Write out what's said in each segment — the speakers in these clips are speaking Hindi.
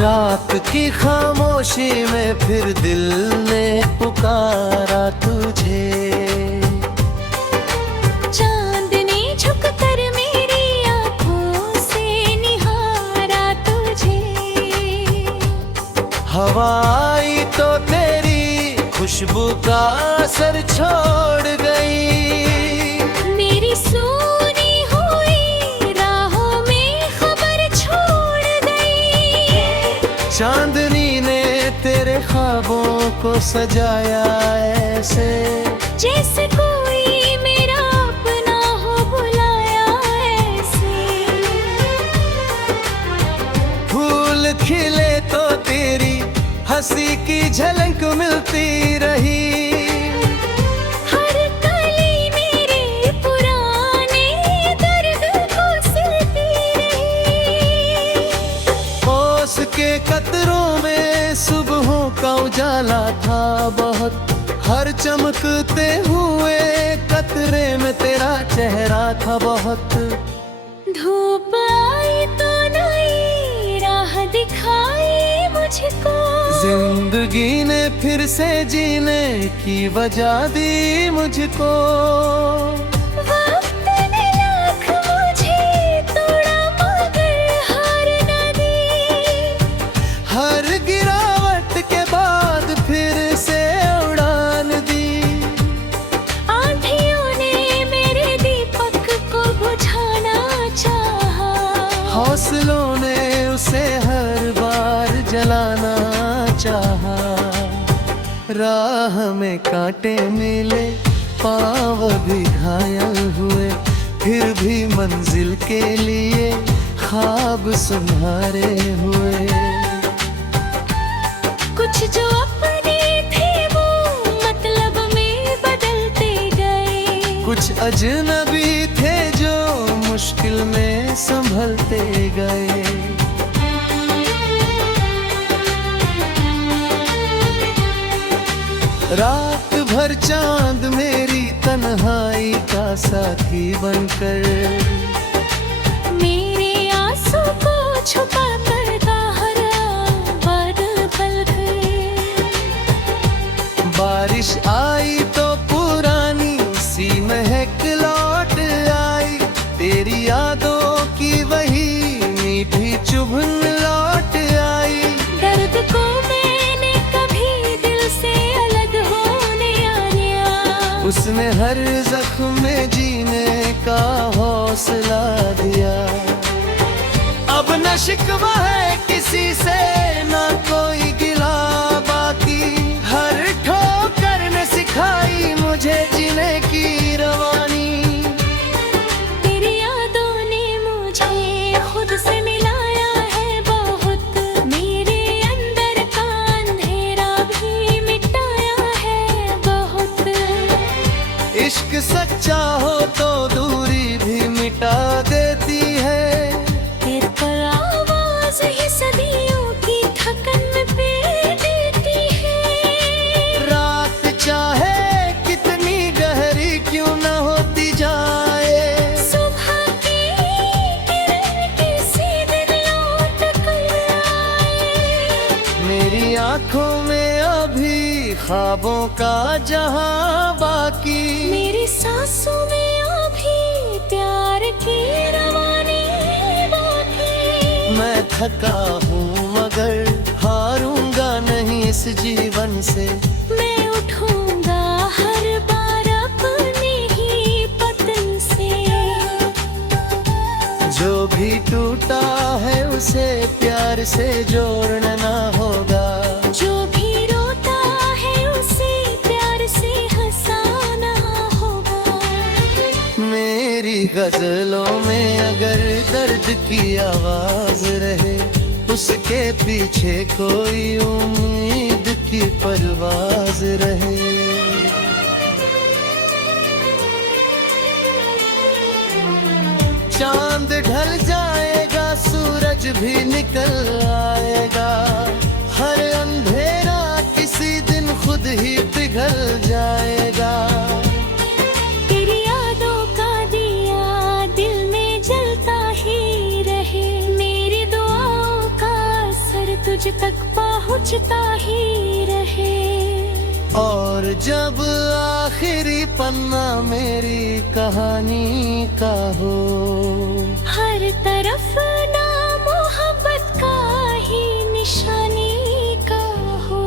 रात की खामोशी में फिर दिल ने पुकारा तुझे। चांदनी झुक कर मेरी आंखों से निहारा तुझे। हवा आई तो तेरी खुशबू का असर छोड़ गई। मेरी सूनी हुई राहों में खबर छोड़ गई। चांदनी ने तेरे ख्वाबों को सजाया ऐसे, जैसे कोई मेरा अपना हो बुलाया ऐसे। फूल खिले तो तेरी हंसी की झलक मिलती रही। हर कली मेरे पुराने दर्द को सिलती रही। ओस के कतरों में सुबहों का उजाला था बहुत। हर चमकते हुए कतरे में तेरा चेहरा था बहुत। धूप आई तो नई राह दिखाई मुझको। जिंदगी ने फिर से जीने की वजह दी मुझको। वक्त ने लाख मुझे तोड़ा मगर हार न दी। हर गिरावट के बाद फिर से उड़ान दी। आंधियों ने मेरे दीपक को बुझाना चाहा। हौसलों ने उसे हर बार जलाना चाहा। राह में कांटे मिले, पाँव भी घायल हुए, फिर भी मंजिल के लिए ख्वाब सुनहरे हुए। कुछ जो अपने थे वो मतलब में बदलते गए। कुछ अजनबी थे जो मुश्किल में संभलते गए। रात भर चांद मेरी तन्हाई का साथी बनकर, मेरे आंसू को छुपा करता हरा बादल पल गए। बारिश आई तो पुरानी सी महक लौट आई। तेरी यादों की वही मीठी चुभन लौट आई। दर्द को मैंने कभी दिल से अलग होने आया। उसने हर जख्म में जीने का हौसला दिया। अब न शिकवा है किसी से, न कोई गिला बाकी। हर ठोकर ने सिखाई मुझे जीने की रवानी। तेरी यादों ने मुझे खुद से मिलाया है बहुत। मेरे अंदर का अंधेरा भी मिटाया है बहुत। इश्क सच्चा हो तो दूरी भी मिटा देती है। तेरे पर आवाज ही सदियों की थकन पेट देती है। रात चाहे कितनी गहरी क्यों न होती जाए, सुबह की किरण किसी दिन लौट कर आए। मेरी आंखों में अभी ख्वाबों का जहां बाकी। मेरी सांसों में अभी प्यार की रवानी बाकी। मैं थका हूँ मगर हारूंगा नहीं इस जीवन से। मैं उठूंगा हर बार अपने ही पतन से। जो भी टूटा है उसे प्यार से जोड़ना होगा। जो भी रोता है उसे प्यार से हंसाना होगा। मेरी गजलों में अगर दर्द की आवाज रहे, उसके पीछे कोई उम्मीद की परवाज रहे। चांद ढल जाएगा, सूरज भी निकल आएगा। हर अंधेरा किसी दिन खुद ही पिघल जाएगा। तेरी यादों का दिया दिल में जलता ही रहे। मेरी दुआओं का असर तुझ तक पहुंचता ही रहे। और जब आखिरी पन्ना मेरी कहानी का हो, हर तरफ ना मोहब्बत का ही निशानी का हो।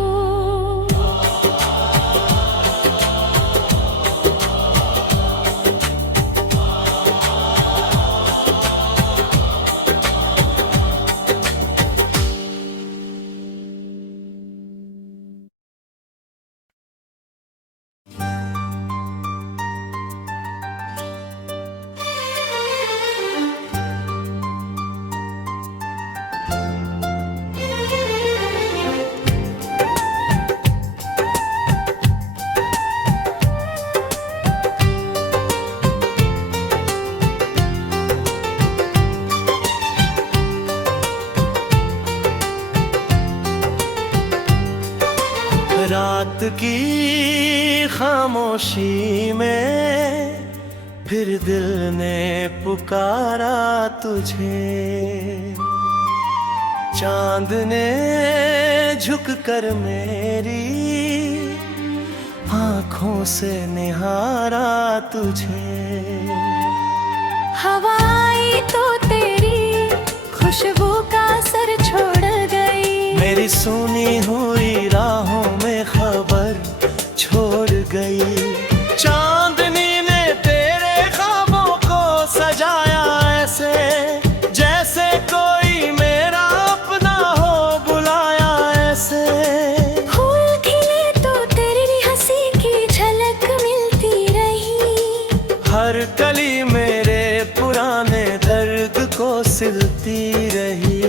रात की खामोशी में फिर दिल ने पुकारा तुझे। चांद ने झुककर मेरी आँखों से निहारा तुझे। हवा आई तो तेरी खुशबू का असर छोड़ गई। मेरी सुनी हुई राहों में खबर छोड़ गई। चांदनी ने तेरे ख्वाबों को सजाया ऐसे, जैसे कोई मेरा अपना हो बुलाया ऐसे। फूल खिले तो तेरी हंसी की झलक मिलती रही। हर कली मेरे पुराने दर्द को सिलती रही।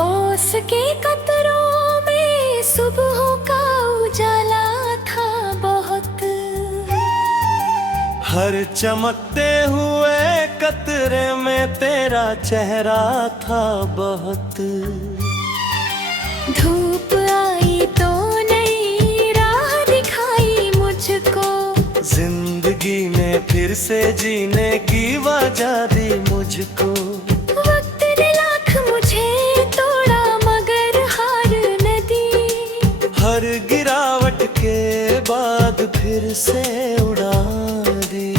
ओस के कतरों में सुबह का उजाला था बहुत। हर चमकते हुए कतरे में तेरा चेहरा था बहुत। धूप आई तो नई राह दिखाई मुझको। जिंदगी ने फिर से जीने की वजह दी मुझको। वक्त ने लाख मुझे तोड़ा मगर हार न दी। हर गिरावट के बाद फिर से उड़ा दी।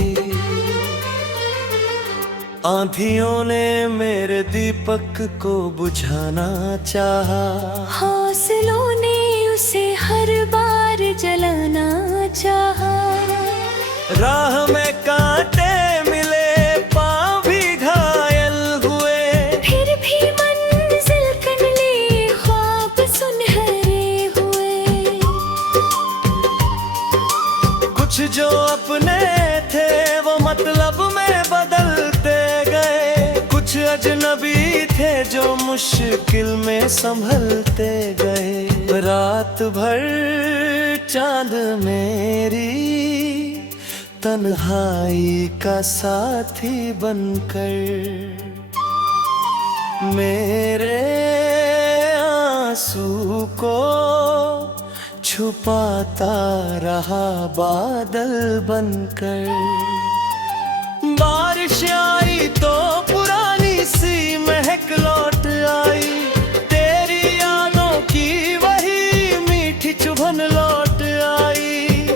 आंधियों ने मेरे दीपक को बुझाना चाहा। हौसलों ने उसे हर बार जलाना चाहा। राह में कांटे मिले, पाँव भी घायल हुए। फिर भी मंजिल कन ले ख्वाब सुनहरे हुए। कुछ जो अपने थे वो मतलब में बदलते गए। कुछ अजनबी थे जो मुश्किल में संभलते गए। रात भर चांद मेरी तन्हाई का साथी बनकर मेरे आंसू को छुपाता रहा बादल बनकर। बारिश आई तो पुरानी सी महक लौट आई। तेरी यादों की वही मीठी चुभन लौट आई।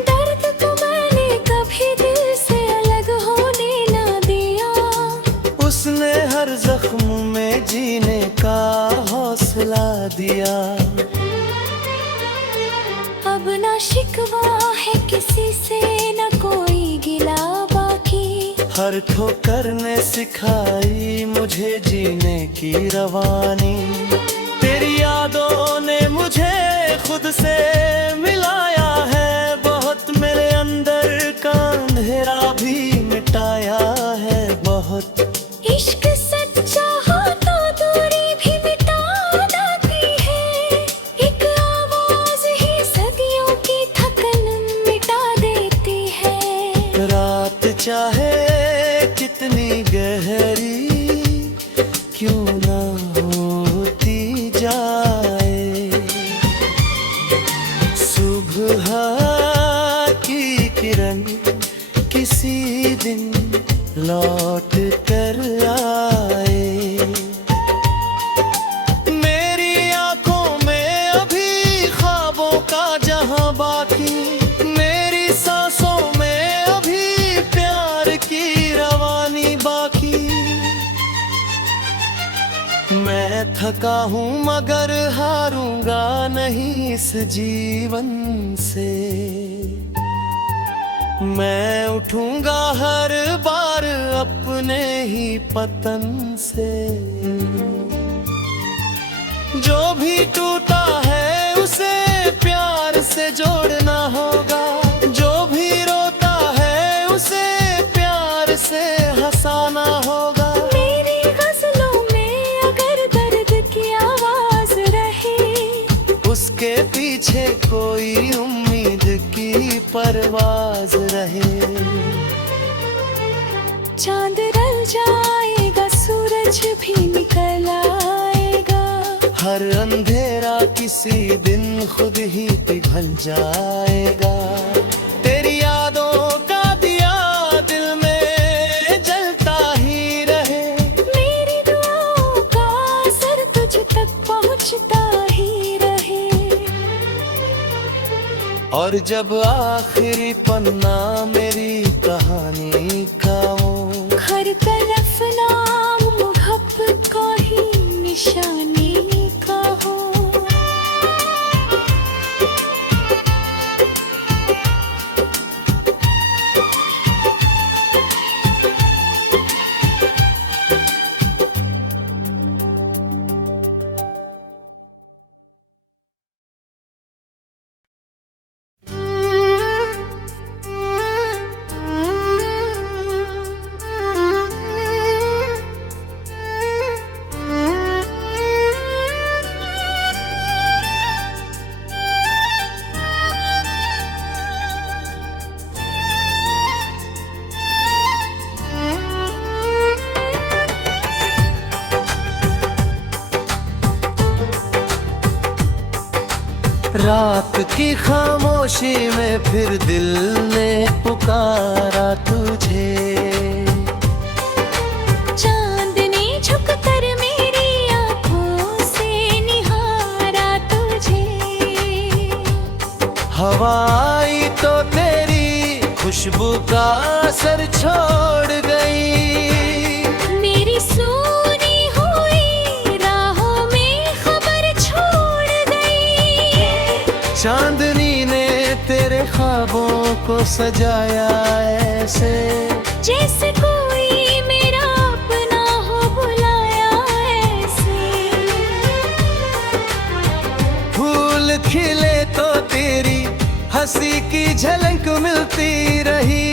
दर्द को मैंने कभी दिल से अलग होने ना दिया। उसने हर जख्म में जीने का हौसला दिया। अब ना शिकवा है किसी से न कोई गिला बाकी। हर ठोकर ने सिखाई मुझे जीने की रवानी। तेरी यादों ने मुझे खुद से मिलाया है बहुत। मेरे अंदर का अंधेरा भी मिटाया है बहुत। इश्क सच्चा हो तो दूरी भी मिटा देती है। एक आवाज ही सदियों की थकन मिटा देती है। रात चाहे कितनी गहरी क्यों ना होती जाए, सुबह की किरण किसी दिन लौट कर आए। थका हूँ मगर हारूंगा नहीं इस जीवन से। मैं उठूंगा हर बार अपने ही पतन से। जो भी टूटा है उसे प्यार से जोड़ना होगा, जो भी रोता है उसे प्यार से हंसाना होगा। मेरी गज़लों में अगर दर्द की आवाज रहे, उसके पीछे कोई उम्मीद की परवाज रहे। चांद ढल जाएगा, सूरज भी निकल आएगा, हर अंधेरा किसी दिन खुद ही पिघल जाएगा। तेरी यादों का दिया दिल में जलता ही रहे, मेरी दुआओं का असर तुझ तक पहुंचता ही रहे। और जब आखिरी पन्ना मेरी कहानी का हो, हर तरफ नाम मोहब्बत का ही निशानी का हो। रात की खामोशी में फिर दिल ने पुकारा तुझे। चांदनी झुककर मेरी आंखों से निहारा तुझे। हवा आई तो तेरी खुशबू का असर छोड़ गई। मेरी सुनी हुई राहों में खबर छोड़ गई। चांदनी ने तेरे ख्वाबों को सजाया ऐसे, जैसे कोई मेरा अपना हो बुलाया ऐसे। फूल खिले तो तेरी हंसी की झलक मिलती रही।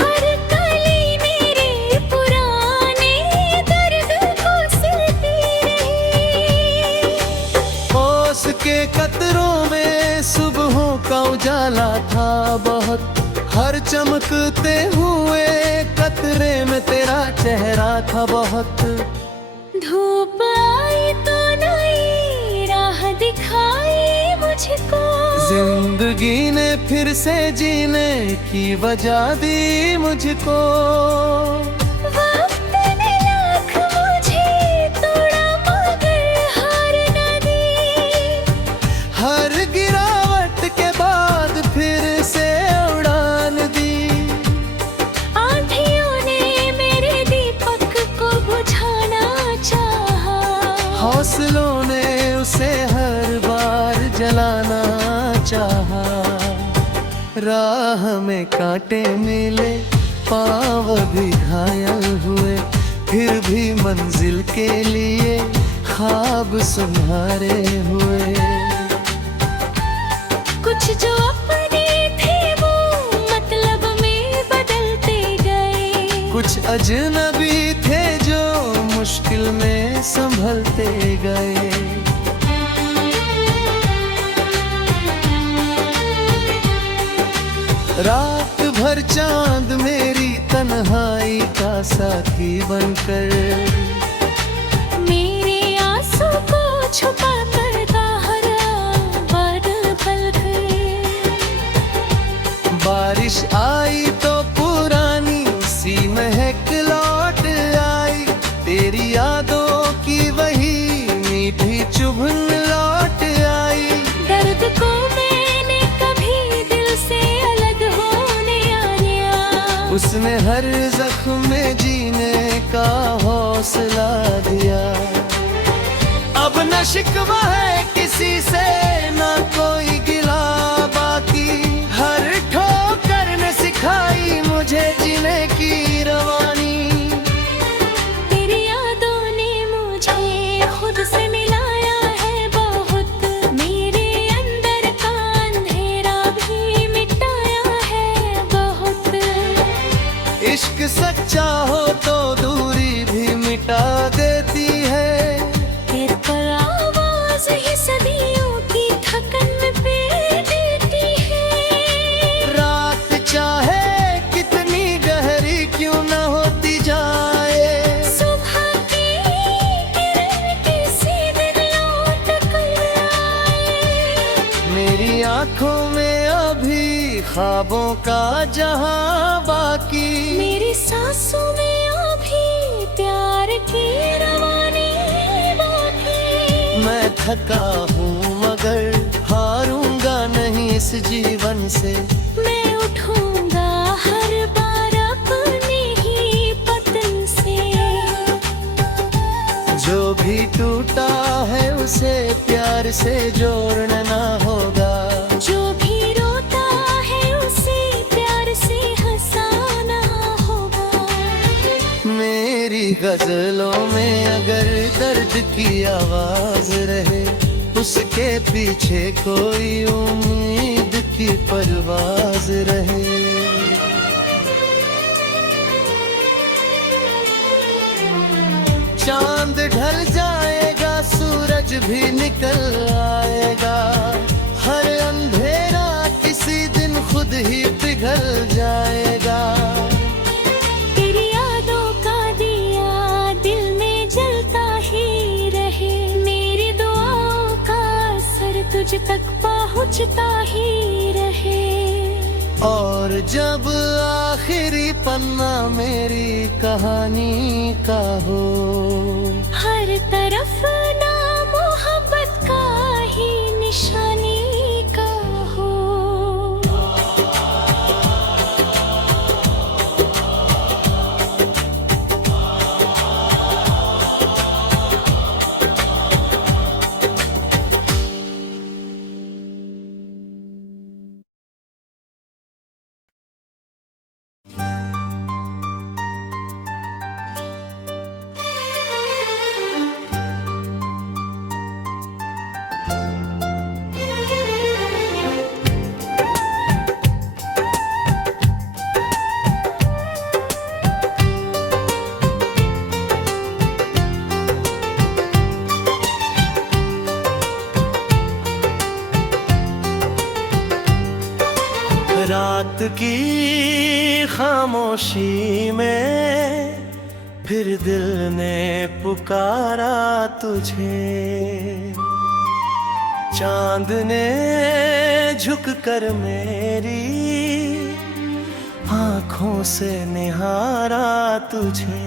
हर कली मेरे पुराने दर्द को सिलती रही। ओस के कतरों में सुबहों का उजाला था बहुत, हर चमकते हुए कतरे में तेरा चेहरा था बहुत। धूप आई तो नई राह दिखाई मुझको। जिंदगी ने फिर से जीने की वजह दी मुझको। वक्त ने लाख मुझे तोड़ा मगर हार न दी। हर गिरावट के बाद फिर से उड़ान दी। आंधियों ने मेरे दीपक को बुझाना चाहा। हौसलों ने उसे हर बार जलाना चाहा। राह में कांटे मिले, पाँव भी घायल हुए, फिर भी मंजिल के लिए ख्वाब सुनहरे हुए। कुछ जो अपने थे वो मतलब में बदलते गए। कुछ अजनबी थे जो मुश्किल में संभलते गए। रात भर चांद मेरी तन्हाई का साथी बनकर, मेरे आंसू को छुपा करता हर बादल पल गए। बारिश आई तो पुरानी सी महक लौट आई। तेरी यादों की वही मीठी चुभन लौट आई। दर्द को मैंने कभी दिल से अलग होने आया। उसने हर जख्म में जीने का हौसला दिया। अब न शिकवा है किसी से, ना कोई गिला बाकी। हर ठोकर ने सिखाई मुझे जीने की रवानी। तेरी यादों ने मुझे खुद से मिलाया है बहुत, मेरे अंदर का अंधेरा भी मिटाया है बहुत। इश्क सच्चा हो तो दूरी भी मिटा देती है। तेरे पर आवाज ही सदियों की थकन पे देती है। रात चाहे कितनी गहरी क्यों न होती जाए, सुबह की किरण किसी दिन लौट कर आए। मेरी आंखों में अभी ख्वाबों का जहां बाकी। मेरी सांसों में अभी प्यार की रवानी बाकी। मैं थका हूँ मगर हारूंगा नहीं इस जीवन से। मैं उठूंगा हर बार अपने ही पतन से। जो भी टूटा है उसे प्यार से जोड़ना होगा। जो भी रोता है उसे प्यार से हंसाना होगा। मेरी गजलों में अगर दर्द की आवाज रहे, उसके पीछे कोई उम्मीद की परवाज रहे। चांद ढल जाएगा, सूरज भी निकल आएगा। हर अंधेरा किसी दिन खुद ही पिघल जाएगा। तेरी यादों का दिया दिल में जलता ही रहे। मेरी दुआओं का असर तुझ तक पहुंचता ही रहे। और जब आखिरी पन्ना मेरी कहानी का हो, हर तरफ ना मोहब्बत का ही निशानी का हो। रात की खामोशी में फिर दिल ने पुकारा तुझे। चांद ने झुक कर मेरी आंखों से निहारा तुझे।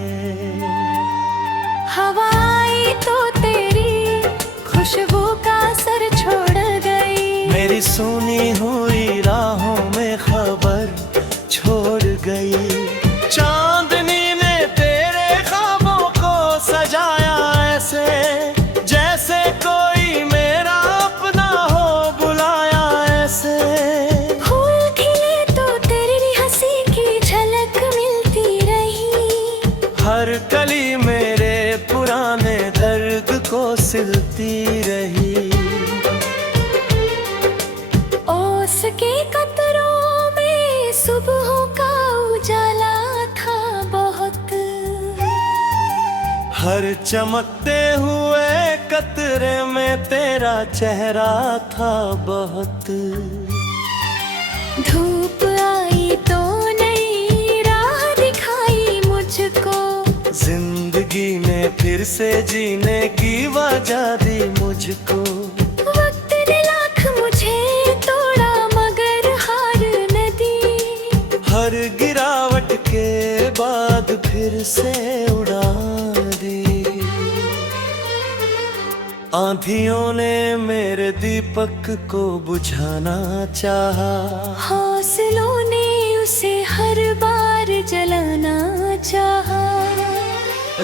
हवाई तो तेरी खुशबू का असर छोड़ गई। मेरी सुनी हुई राहों में खबर छोड़ गई। चांदनी ने तेरे ख्वाबों को सजाया ऐसे, जैसे कोई मेरा अपना हो बुलाया ऐसे। फूल खिले तो तेरी हंसी की झलक मिलती रही। हर कली मेरे पुराने दर्द को सिलती रही। ओस के कतरों में सुबहों का उजाला था बहुत। हर चमकते हुए कतरे में तेरा चेहरा था बहुत। धूप आई तो नई राह दिखाई मुझको। जिंदगी ने फिर से जीने की वजह दी मुझको। वक्त ने लाख मुझे तोड़ा मगर हार न दी। हर गिरावट के बाद फिर से उड़ान दी। आंधियों ने मेरे दीपक को बुझाना चाहा। हौसलों ने उसे हर बार जलाना चाहा।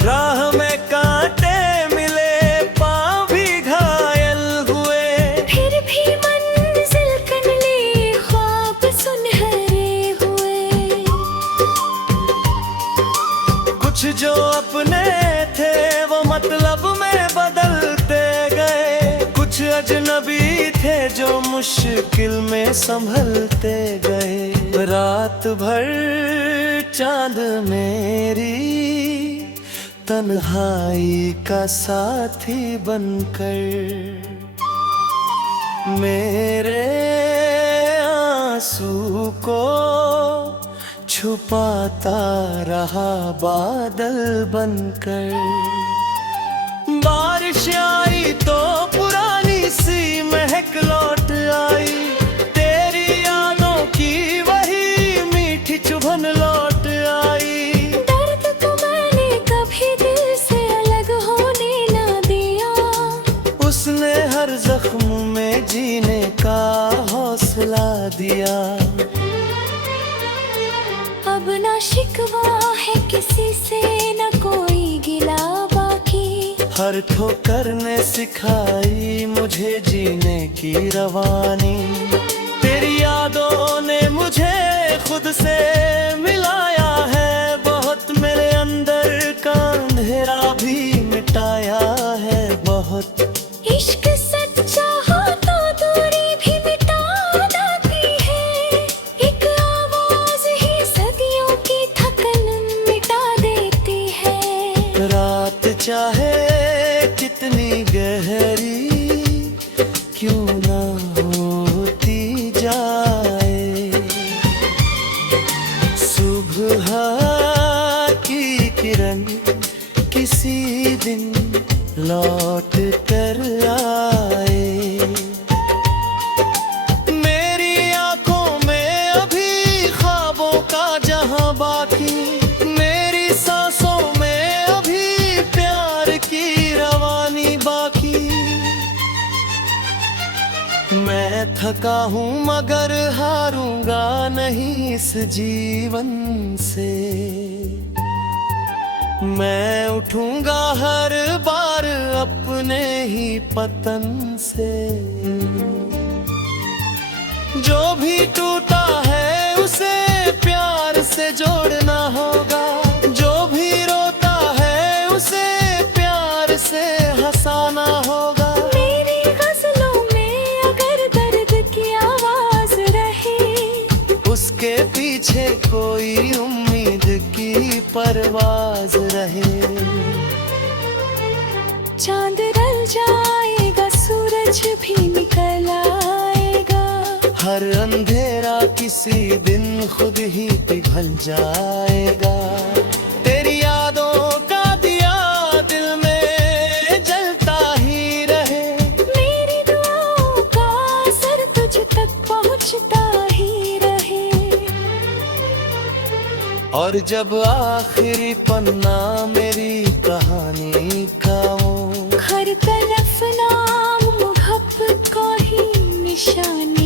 राह में कांटे मिले, पाँव भी नबी थे जो मुश्किल में संभलते गए। रात भर चांद मेरी तन्हाई का साथी बनकर, मेरे आंसू को छुपाता रहा बादल बनकर। बारिश आई तो पुरानी सी महक लौट आई, तेरी यादों की वही मीठी चुभन लौट आई। दर्द को मैंने कभी दिल से अलग होने ना दिया, उसने हर जख्म में जीने का हौसला दिया। अब ना शिकवा है किसी से, न कोई गिला बाकी। हर ठोकर ने सिखाई मुझे जीने की रवानी। तेरी यादों ने मुझे खुद से मिलाया है बहुत, मेरे अंदर का अंधेरा भी मिटाया है बहुत। इश्क सच्चा हो तो दूरी भी मिटा देती है, एक आवाज ही सदियों की थकन मिटा देती है। रात चाहे कितनी गहरी क्यों ना होती जाए, सुबह की किरण किसी दिन लौट कर आए। मेरी आंखों में अभी ख्वाबों का जहां बाकी, मेरी सांसों में अभी प्यार की रवानी बाकी। मैं थका हूँ मगर हारूंगा नहीं इस जीवन से, मैं उठूंगा हर बार अपने ही पतन से। जो भी टूटा है उसे प्यार से जोड़ना होगा, जो भी रोता है उसे प्यार से हंसाना होगा। मेरी गज़लों में अगर दर्द की आवाज रहे, उसके पीछे कोई उम्मीद की परवाज रहे। चांद ढल जाएगा, सूरज भी निकल आएगा, हर अंधेरा किसी दिन खुद ही पिघल जाएगा। तेरी यादों का दिया दिल में जलता ही रहे, मेरी दुआओं का असर तुझ तक पहुंचता ही रहे। और जब आखिरी पन्ना मेरी कहानी का हो, हर तरफ नाम मोहब्बत का ही निशानी